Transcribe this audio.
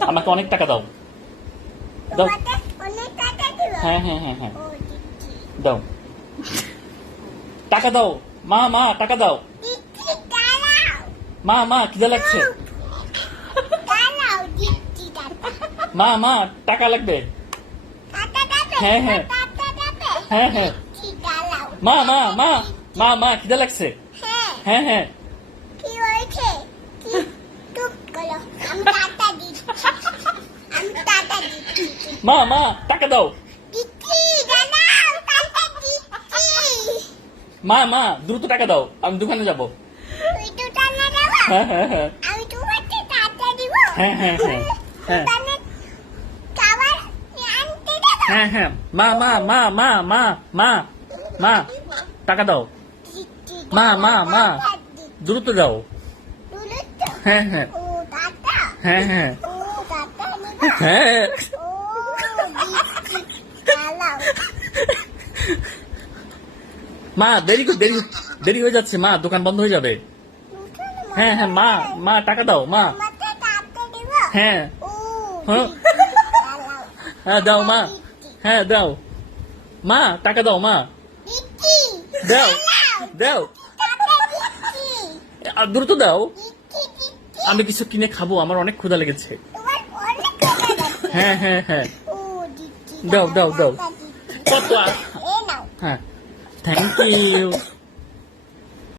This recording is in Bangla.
আমাকে অনেক টাকা দাও। দাও। তোমাকে অনেক টাকা দিব। হ্যাঁ হ্যাঁ হ্যাঁ হ্যাঁ ও দিচ্ছি। দাও। টাকা দাও। মা মা টাকা দাও। দিচ্ছি, দাঁড়াও। মা মা খিদে লাগছে। দাঁড়াও, দিচ্ছি টাকা। মা মা টাকা লাগবে। টাকা দেবে? হ্যাঁ, হ্যাঁ। টাকা দেবে? হ্যাঁ হ্যাঁ দিচ্ছি, দাঁড়াও। মা মা মা মা মা খিদে লাগছে। হ্যাঁ, হ্যাঁ হ্যাঁ কি হয়েছে? কি? চুপ করো। আমি টাকা দিচ্ছি। আমি টাকা দিচ্ছি। মা মা টাকা দাও। দিচ্ছি, দাঁড়াও, টাকা দিচ্ছি। মা মা দ্রুত টাকা দাও, আমি দোকানে যাব। তুই তো টাকা দেবো? হ্যাঁ হ্যাঁ হ্যাঁ আমি তোমাকে টাকা দিব। হ্যাঁ, হ্যাঁ, হ্যাঁ, হ্যাঁ। দোকানে খাবার আনতে দেবো? হ্যাঁ হ্যাঁ মা মা মা মা মা মা মা টাকা দাও। দিচ্ছি, মা, মা, মা। টাকা দিচ্ছি। দ্রুত দাও। তুলে তো? হ্যাঁ হ্যাঁ ও টাকা? হ্যাঁ হ্যাঁ ও টাকা নিব? হ্যাঁ ও দিচ্ছি, দাঁড়াও। মা দেরি দেরি হয়ে যাচ্ছে মা, দোকান বন্ধ হয়ে যাবে। হ্যাঁ হ্যাঁ মা মা টাকা দাও মা। তোমাকে টাকা দিব? হ্যাঁ ও হ্যাঁ। দিচ্ছি, দাঁড়াও। হ্যাঁ দাও মা। দিচ্ছি, হ্যাঁ দাও মা টাকা দাও মা। দিচ্ছি, দাও দাঁড়াও। দাও টাকা দিচ্ছি, দ্রুত দাও। দিচ্ছি, দিচ্ছি। আমি কিছু কিনে খাবো, আমার অনেক ক্ষুধা লেগেছে। তোমার অনেক টাকা লাগবে। হ্যাঁ হ্যাঁ হ্যাঁ ও দিচ্ছি, দাও, দাও, দাও। টাকা দিচ্ছি। কত এ নাও। হ্যাঁ থ্যাংক ইউ।